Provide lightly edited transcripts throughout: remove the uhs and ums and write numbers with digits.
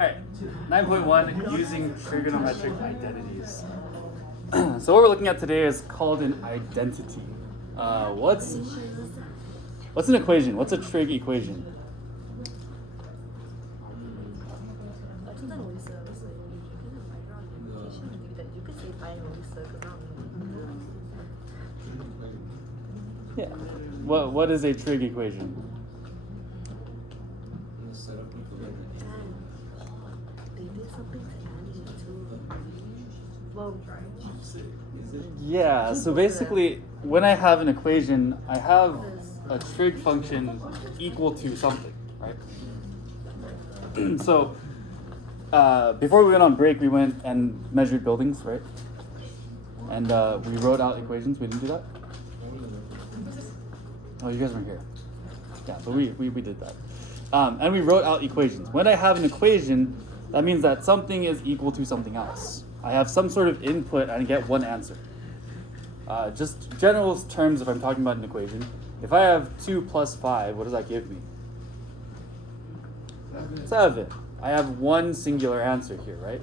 Alright, 9.1, using trigonometric identities. So what we're looking at today is called an identity. What's an equation? What's a trig equation? Yeah. What is a trig equation? Yeah, so basically when I have an equation, I have a trig function equal to something, right? So before we went on break, we went and measured buildings, right? And we wrote out equations. We didn't do that? Oh, you guys weren't here. Yeah, but we did that. And we wrote out equations. When I have an equation, that means that something is equal to something else. I have some sort of input and I get one answer. Just general terms, if I'm talking about an equation, if I have 2 plus 5, what does that give me? 7. I have one singular answer here, right?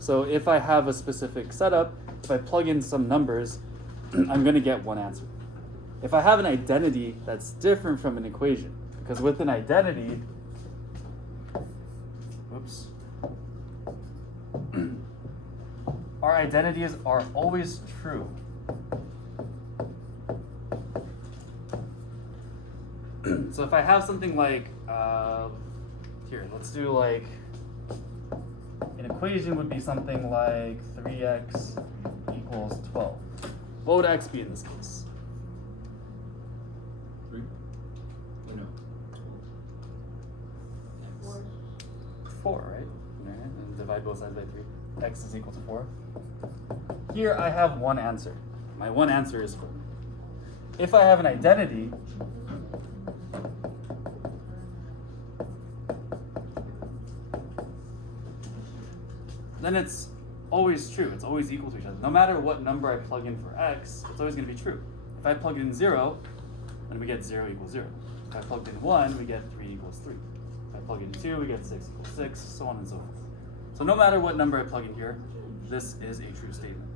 So if I have a specific setup, if I plug in some numbers, I'm going to get one answer. If I have an identity, that's different from an equation. Because with an identity, our identities are always true. So if I have something like, here, let's do like, an equation would be something like 3x equals 12. What would x be in this case? 3? No. 4, right? And divide both sides by 3. X is equal to 4. Here I have one answer. My one answer is 4. If I have an identity, then it's always true. It's always equal to each other. No matter what number I plug in for x, it's always going to be true. If I plug in 0, then we get 0 equals 0. If I plugged in 1, we get 3 equals 3. If I plug in 2, we get 6 equals 6, so on and so forth. So no matter what number I plug in here, this is a true statement.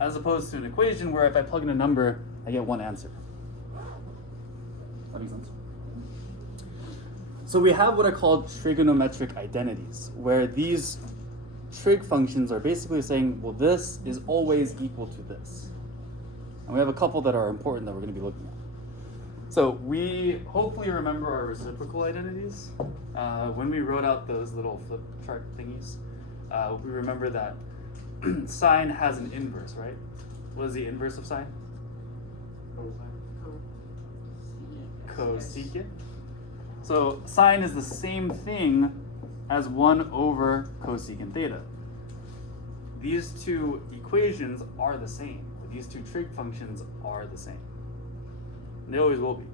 As opposed to an equation where if I plug in a number, I get one answer. That makes sense? So we have what are called trigonometric identities, where these trig functions are basically saying, well, this is always equal to this. And we have a couple that are important that we're going to be looking at. So we hopefully remember our reciprocal identities. When we wrote out those little flip chart thingies, we remember that sine has an inverse, right? What is the inverse of sine? Cosecant. So sine is the same thing as 1 over cosecant theta. These two equations are the same. These two trig functions are the same. And they always will be.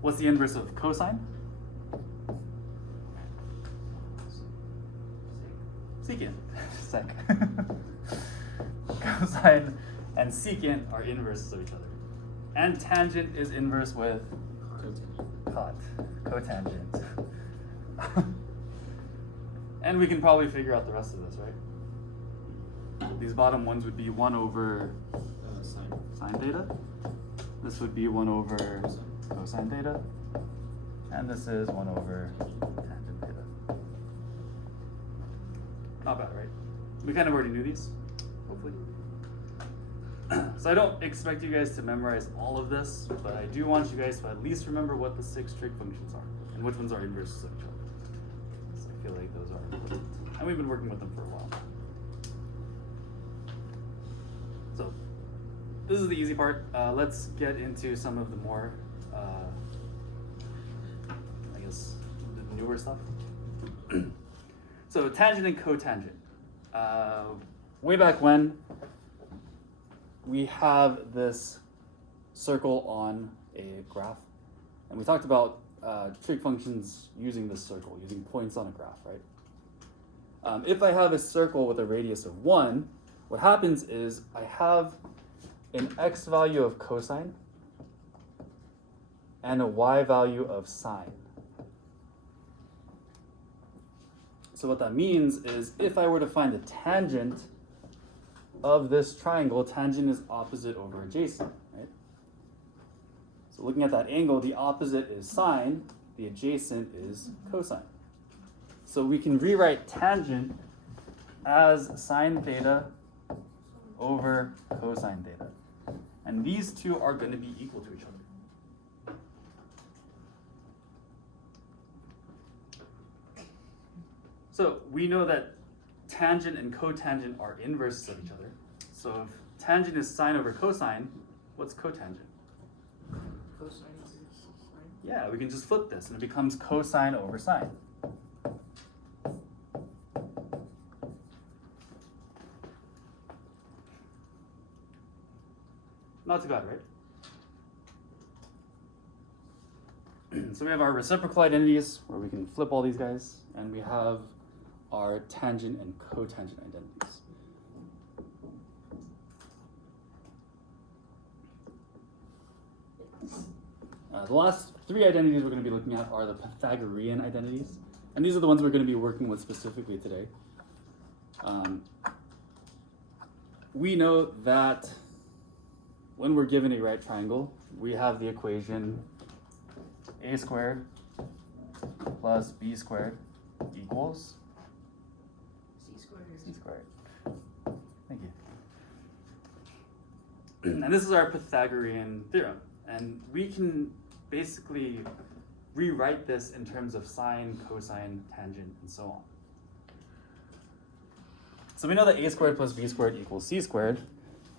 What's the inverse of cosine? Secant. Sec. Cosine and secant are inverses of each other. And tangent is inverse with cot. Cotangent. And we can probably figure out the rest of this, right? These bottom ones would be 1 over sine theta. This would be 1 over cosine theta. And this is 1 over tangent theta. Not bad, right? We kind of already knew these, hopefully. So I don't expect you guys to memorize all of this, but I do want you guys to at least remember what the 6 trig functions are and which ones are inverses of each other. So I feel like those are important. And we've been working with them for a while. So this is the easy part. Let's get into some of the more, I guess, the newer stuff. So tangent and cotangent. Way back when, we have this circle on a graph, and we talked about trig functions using this circle, using points on a graph, right? If I have a circle with a radius of 1, what happens is I have an x value of cosine and a y value of sine. So what that means is if I were to find the tangent of this triangle, tangent is opposite over adjacent, right? So looking at that angle, the opposite is sine, the adjacent is cosine. So we can rewrite tangent as sine theta over cosine theta. And these two are going to be equal to each other. So we know that tangent and cotangent are inverses of each other. So if tangent is sine over cosine, what's cotangent? Cosine is sine. Yeah, we can just flip this and it becomes cosine over sine. Not too bad, right? So we have our reciprocal identities where we can flip all these guys, and we have our tangent and cotangent identities. The last three identities we're going to be looking at are the Pythagorean identities, and these are the ones we're going to be working with specifically today. We know that when we're given a right triangle, we have the equation a squared plus b squared equals C squared. c squared. Thank you. And this is our Pythagorean theorem. And we can basically rewrite this in terms of sine, cosine, tangent, and so on. So we know that a squared plus b squared equals c squared.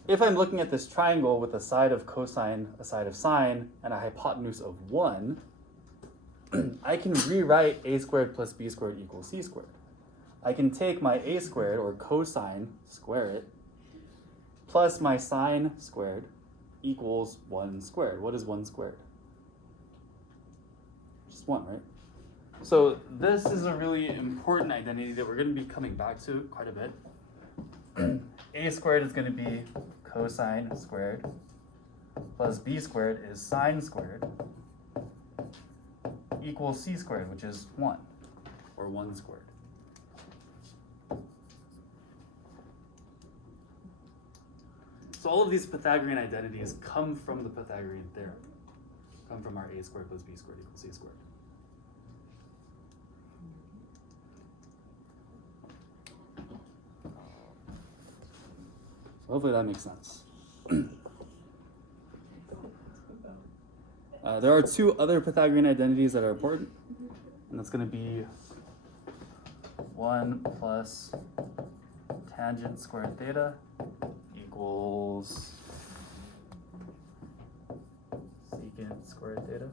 If I'm looking at this triangle with a side of cosine, a side of sine, and a hypotenuse of 1, I can rewrite a squared plus b squared equals c squared. I can take my a squared, or cosine, square it, plus my sine squared equals 1 squared. What is 1 squared? Just 1, right? So this is a really important identity that we're going to be coming back to quite a bit. A squared is going to be cosine squared plus b squared is sine squared equals c squared, which is 1, or 1 squared. So all of these Pythagorean identities come from the Pythagorean theorem, come from our a squared plus b squared equals c squared. So hopefully that makes sense. There are two other Pythagorean identities that are important, and that's going to be 1 plus tangent squared theta equals secant squared theta,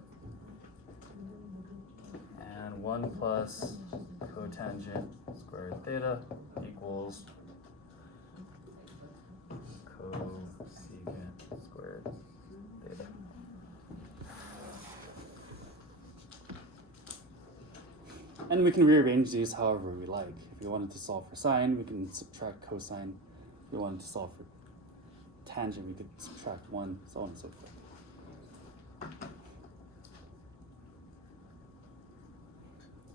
and 1 plus cotangent squared theta equals cosecant squared theta. And we can rearrange these however we like. If we wanted to solve for sine, we can subtract cosine. If we wanted to solve for tangent, we could subtract 1, so on and so forth.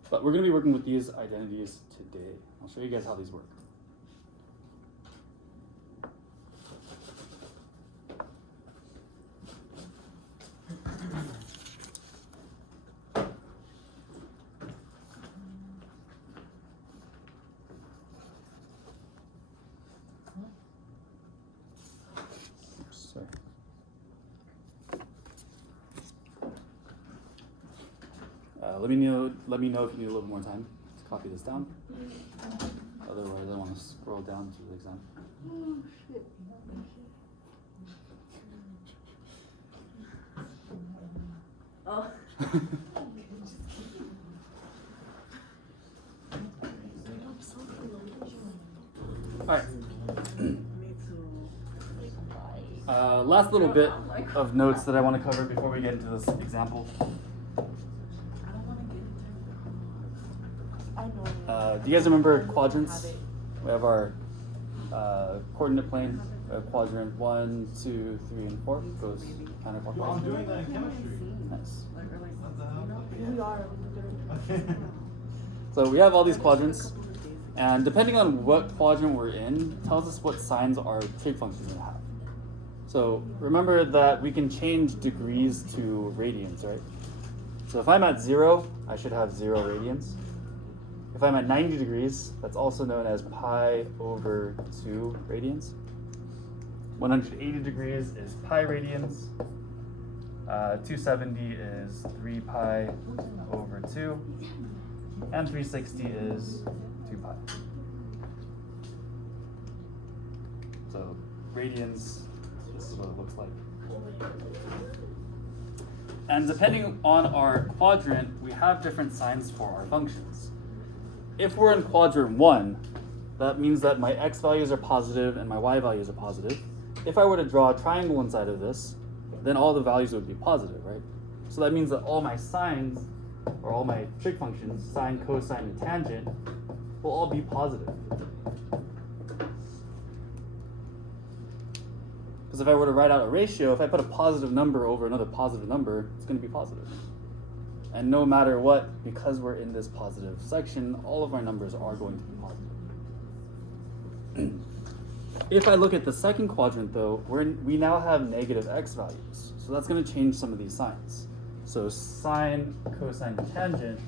But we're going to be working with these identities today. I'll show you guys how these work. Let me know if you need a little more time to copy this down. Otherwise, I want to scroll down to the exam. Oh, shit. Oh. All right. Last little bit of notes that I want to cover before we get into this example. Do you guys remember quadrants? We have our coordinate plane. We have quadrant 1, 2, 3, and 4. Goes counterclockwise. I'm doing that in chemistry. Nice. What the hell? We are. Okay. So we have all these quadrants. And depending on what quadrant we're in, tells us what signs our trig function is going to have. So remember that we can change degrees to radians, right? So if I'm at 0, I should have 0 radians. If I'm at 90 degrees, that's also known as pi over 2 radians. 180 degrees is pi radians. 270 is 3 pi over 2. And 360 is 2 pi. So radians, this is what it looks like. And depending on our quadrant, we have different signs for our functions. If we're in quadrant 1, that means that my x values are positive and my y values are positive. If I were to draw a triangle inside of this, then all the values would be positive, right? So that means that all my signs, or all my trig functions, sine, cosine, and tangent, will all be positive. Because if I were to write out a ratio, if I put a positive number over another positive number, it's going to be positive. And no matter what, because we're in this positive section, all of our numbers are going to be positive. If I look at the second quadrant though, we now have negative x values. So that's going to change some of these signs. So sine, cosine, and tangent,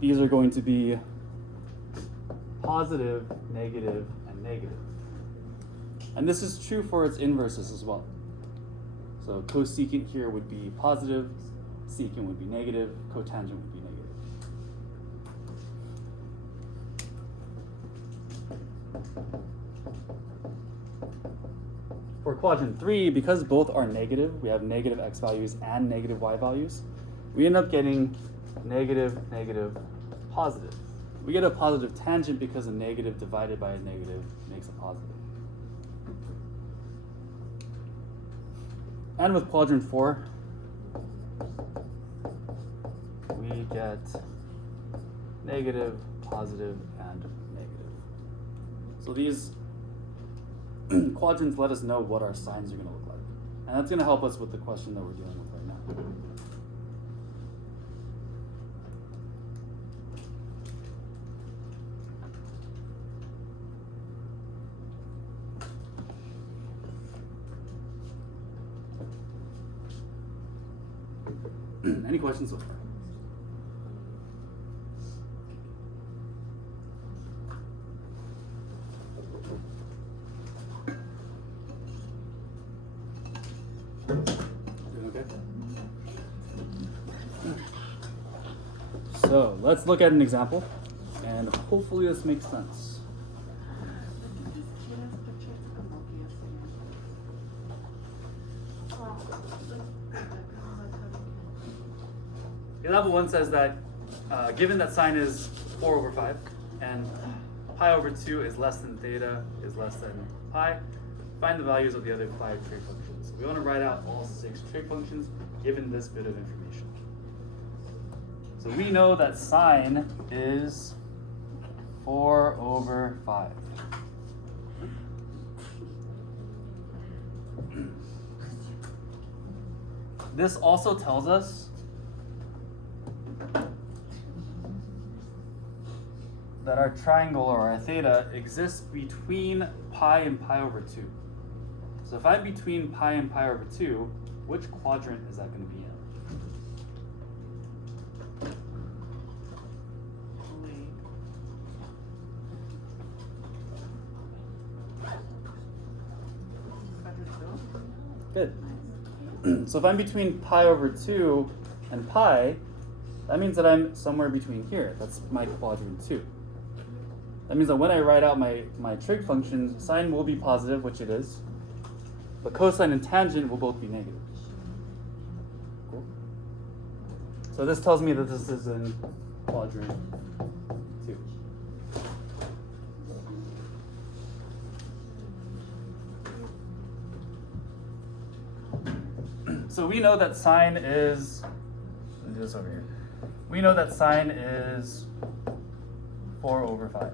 these are going to be positive, negative, and negative. And this is true for its inverses as well. So cosecant here would be positive, secant would be negative, cotangent would be negative. For quadrant 3, because both are negative, we have negative x values and negative y values, we end up getting negative, negative, positive. We get a positive tangent because a negative divided by a negative makes a positive. And with quadrant 4, we get negative, positive, and negative. So these quadrants let us know what our signs are going to look like. And that's going to help us with the question that we're dealing with right now. Any questions so far? Doing okay? So let's look at an example, and hopefully this makes sense. Example 1 says that given that sine is 4 over 5 and pi over 2 is less than theta is less than pi, find the values of the other 5 trig functions. We want to write out all 6 trig functions given this bit of information. So we know that sine is 4 over 5. This also tells us that our triangle or our theta exists between pi and pi over 2. So if I'm between pi and pi over 2, which quadrant is that going to be in? Good. So if I'm between pi over 2 and pi, that means that I'm somewhere between here. That's my quadrant 2. That means that when I write out my trig function, sine will be positive, which it is, but cosine and tangent will both be negative. Cool. So this tells me that this is in quadrant 2. So we know that sine is, let me do this over here. We know that sine is 4 over 5.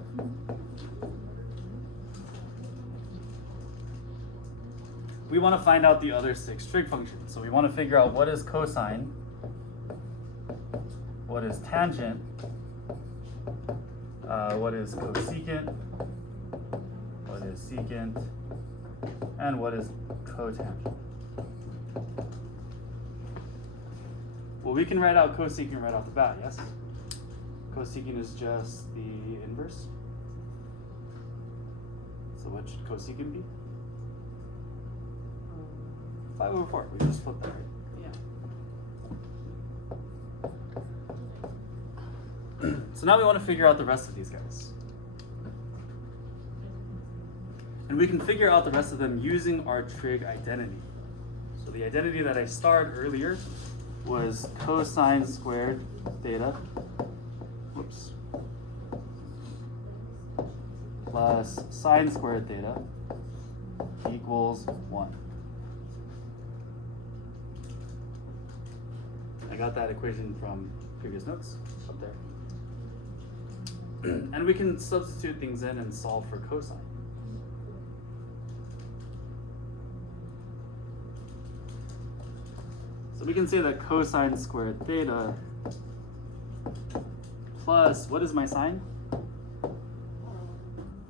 We want to find out the other 6 trig functions. So we want to figure out what is cosine, what is tangent, what is cosecant, what is secant, and what is cotangent. Well, we can write out cosecant right off the bat, yes? Cosecant is just the inverse. So what should cosecant be? 5/4. We just flipped that, right? Yeah. So now we want to figure out the rest of these guys. And we can figure out the rest of them using our trig identity. So the identity that I starred earlier was cosine squared theta, whoops, plus sine squared theta equals 1. I got that equation from previous notes up there. And we can substitute things in and solve for cosine. So we can say that cosine squared theta plus, what is my sine?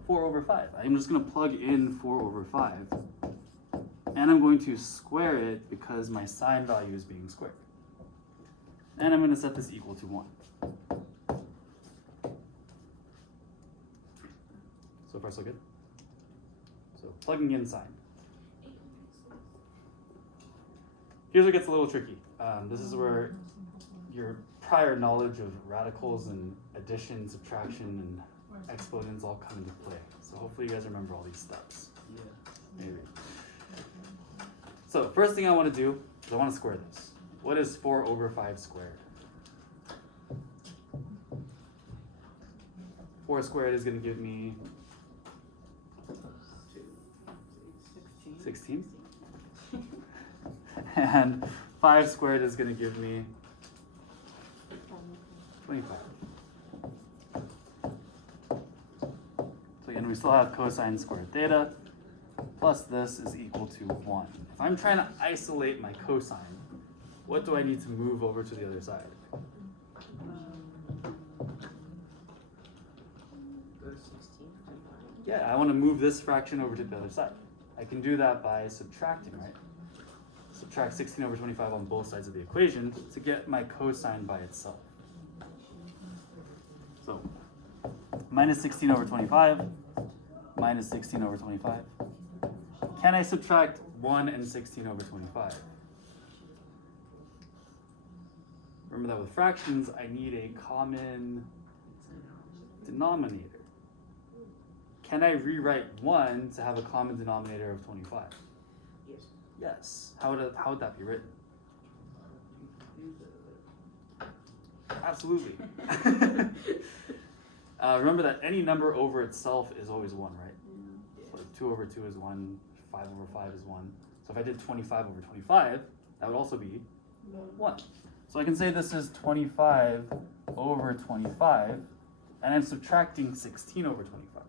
4/5. I'm just going to plug in 4/5. And I'm going to square it because my sine value is being squared. And I'm going to set this equal to 1. So far so good? So plugging in sine. Here's where it gets a little tricky. This is where your prior knowledge of radicals and addition, subtraction, and exponents all come into play. So hopefully you guys remember all these steps. Yeah. Maybe. So first thing I want to do is I want to square this. What is 4/5 squared? 4 squared is going to give me 16. And 5 squared is going to give me 25. So again, we still have cosine squared theta plus this is equal to 1. If I'm trying to isolate my cosine, what do I need to move over to the other side? Go to 16. Yeah, I want to move this fraction over to the other side. I can do that by subtracting, right? Subtract 16/25 on both sides of the equation to get my cosine by itself. So, minus 16/25, minus 16/25. Can I subtract 1 and 16/25? Remember that with fractions, I need a common denominator. Can I rewrite 1 to have a common denominator of 25? Yes. Yes. How would that be written? Absolutely. Remember that any number over itself is always 1, right? So like 2/2 is 1, 5/5 is 1. So if I did 25/25, that would also be 1. So I can say this is 25/25, and I'm subtracting 16/25.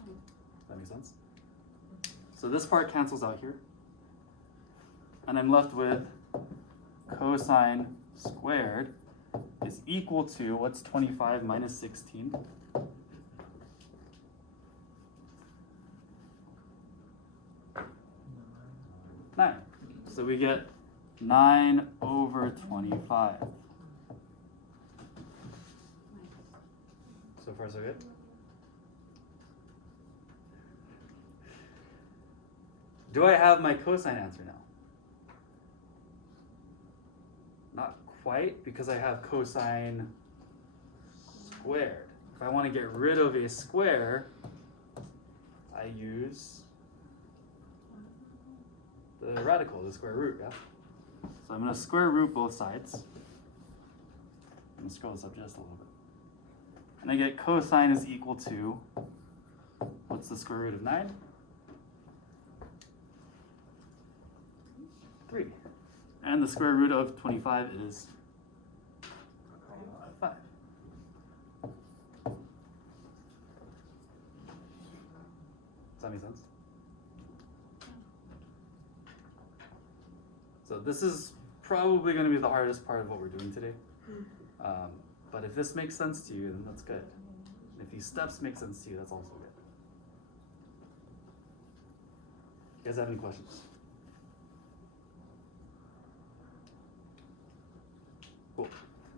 Does that make sense? So this part cancels out here. And I'm left with cosine squared is equal to, what's 25 minus 16? 9. So we get 9/25. So far so good? Do I have my cosine answer now? Not quite, because I have cosine squared. If I want to get rid of a square, I use the radical, the square root, yeah? So I'm going to square root both sides. I'm going to scroll this up just a little bit. And I get cosine is equal to, what's the square root of 9? 3. And the square root of 25 is 5. Does that make sense? So this is probably going to be the hardest part of what we're doing today. But if this makes sense to you, then that's good. And if these steps make sense to you, that's also good. You guys have any questions? Cool.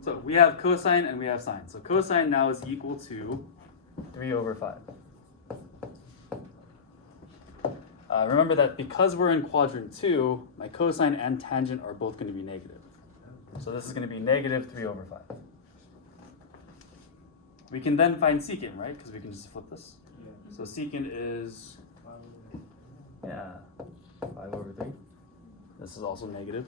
So we have cosine and we have sine. So cosine now is equal to 3 over 5. Remember that because we're in quadrant 2, my cosine and tangent are both going to be negative. So this is going to be negative 3 over 5. We can then find secant, right? Because we can just flip this. So secant is, 5 over 3. This is also negative.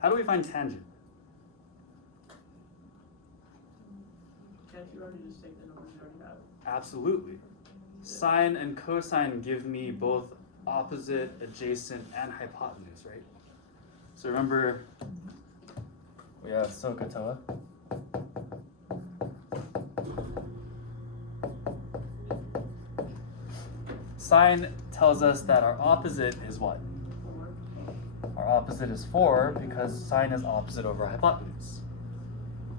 How do we find tangent? Can't you already just take the numbers you already have? Absolutely. Sine and cosine give me both opposite, adjacent, and hypotenuse, right? So remember, we have SOHCAHTOA. Sine tells us that our opposite is what? 4. Our opposite is 4 because sine is opposite over hypotenuse.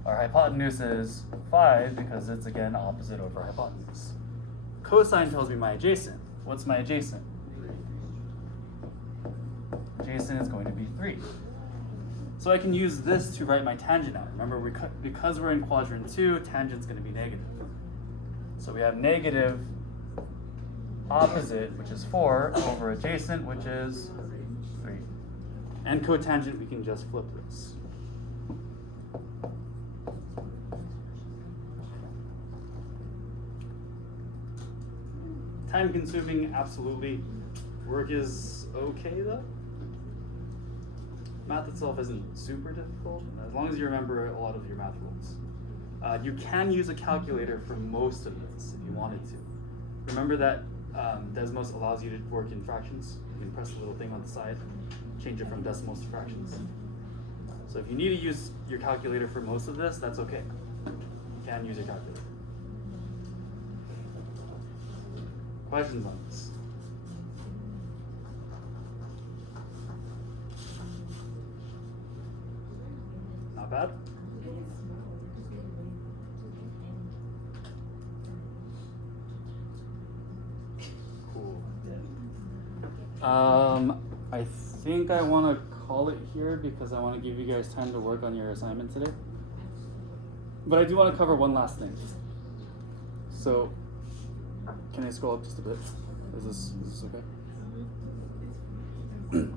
Our hypotenuse is 5 because it's again opposite over hypotenuse. Cosine tells me my adjacent. What's my adjacent? Adjacent is going to be 3. So I can use this to write my tangent out. Remember, because we're in quadrant 2, tangent's going to be negative. So we have negative opposite, which is 4, over adjacent, which is 3. And cotangent, we can just flip this. Time consuming, absolutely. Work is okay though. Math itself isn't super difficult, as long as you remember a lot of your math rules. You can use a calculator for most of this if you wanted to. Remember that Desmos allows you to work in fractions. You can press the little thing on the side, change it from decimals to fractions. So if you need to use your calculator for most of this, that's okay. You can use your calculator. Questions on this? Not bad? Cool. I think I want to call it here because I want to give you guys time to work on your assignment today. But I do want to cover one last thing. So, can I scroll up just a bit? Is this okay?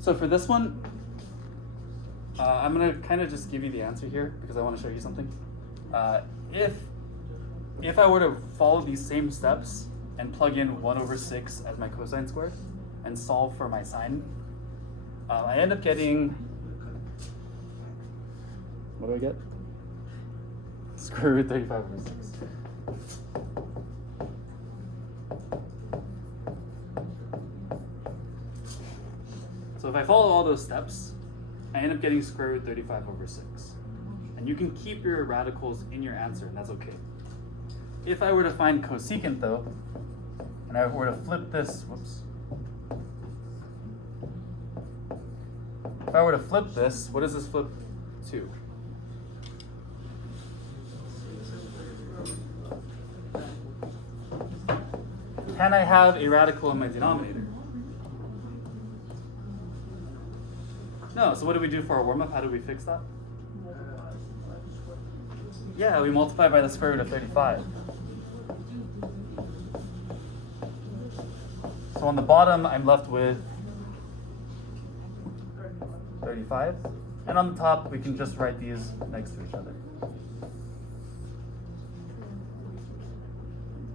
So for this one, I'm gonna kind of just give you the answer here because I want to show you something. If I were to follow these same steps and plug in 1 over 6 as my cosine squared and solve for my sine, I end up getting, what do I get? Square root 35 over 6. So if I follow all those steps, I end up getting square root 35 over 6. And you can keep your radicals in your answer, and that's okay. If I were to find cosecant though, and I were to flip this, if I were to flip this, what does this flip to? Can I have a radical in my denominator? No, so what do we do for our warm-up? How do we fix that? Yeah, we multiply by the square root of 35. So on the bottom, I'm left with 35. And on the top, we can just write these next to each other.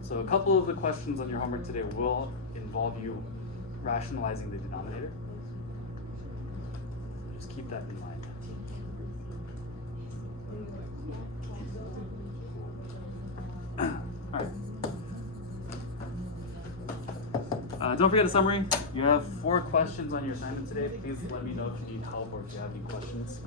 So a couple of the questions on your homework today will involve you rationalizing the denominator. Just keep that in mind. All right. Don't forget a summary. You have 4 questions on your assignment today. Please let me know if you need help or if you have any questions.